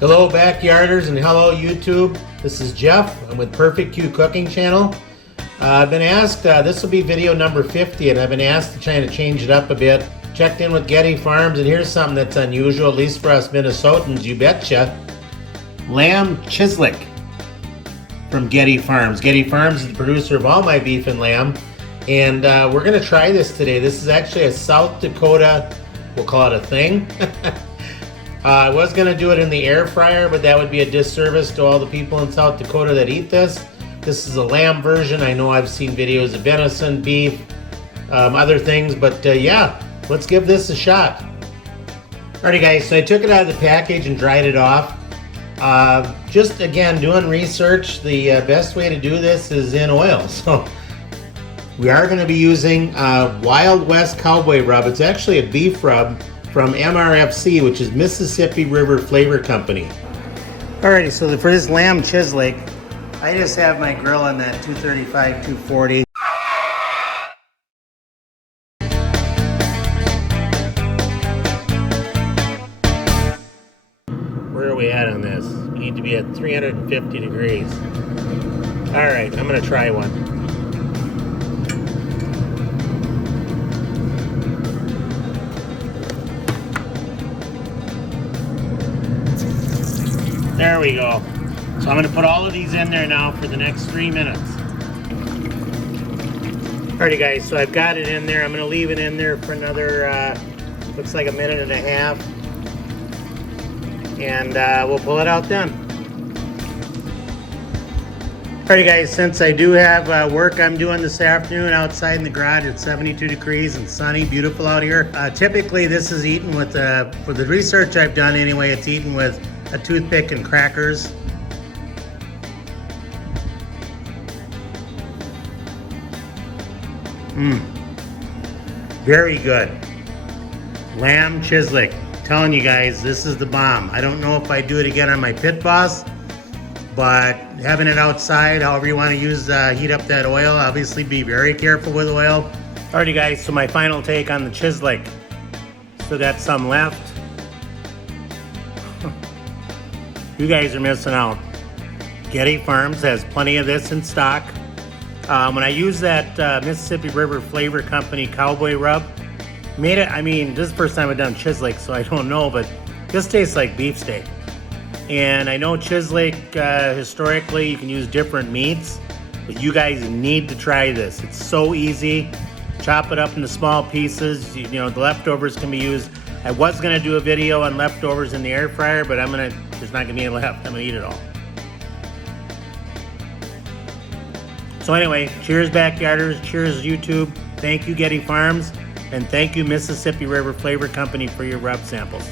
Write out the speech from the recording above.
Hello backyarders and hello YouTube. This is Jeff. I'm with Perfect Q Cooking Channel. I've been asked, this will be video number 50, and I've been asked to try to change it up a bit. Checked in with Getty Farms, and here's something that's unusual, at least for us Minnesotans, you betcha. Lamb chislic from Getty Farms. Getty Farms is the producer of all my beef and lamb, and we're going to try this today. This is actually a South Dakota, we'll call it a thing. I was going to do it in the air fryer, but that would be a disservice to all the people in South Dakota that eat this. This is a lamb version. I know I've seen videos of venison, beef, other things, but yeah, let's give this a shot. Alrighty guys, so I took it out of the package and dried it off. Just again, doing research, the best way to do this is in oil. So we are going to be using Wild West Cowboy Rub. It's actually a beef rub from MRFC, which is Mississippi River Flavor Company. Alrighty, so for this lamb chislic, I just have my grill on that 235, 240. Where are we at on this? We need to be at 350 degrees. Alright, I'm gonna try one. There we go. So I'm going to put all of these in there now for the next 3 minutes. Alrighty guys, so I've got it in there. I'm going to leave it in there for another, looks like a minute and a half. And we'll pull it out then. Alrighty guys, since I do have work I'm doing this afternoon outside in the garage, it's 72 degrees and sunny, beautiful out here. Typically this is eaten with, for the research I've done anyway, it's eaten with a toothpick and crackers. Very good. Lamb chislic. Telling you guys, this is the bomb. I don't know if I do it again on my pit boss, but having it outside, however you want to use, heat up that oil, obviously be very careful with oil. Alrighty guys, so my final take on the chislic. Still got some left. You guys are missing out. Getty Farms has plenty of this in stock. When I use that Mississippi River Flavor Company Cowboy Rub, made it, I mean, this is the first time I've done chislic, so I don't know, but this tastes like beefsteak. And I know chislic, historically, you can use different meats, but you guys need to try this. It's so easy. Chop it up into small pieces. You know, the leftovers can be used. I was gonna do a video on leftovers in the air fryer, but there's not gonna be any left. I'm gonna eat it all. So anyway, cheers backyarders, cheers YouTube. Thank you Getty Farms, and thank you Mississippi River Flavor Company for your rub samples.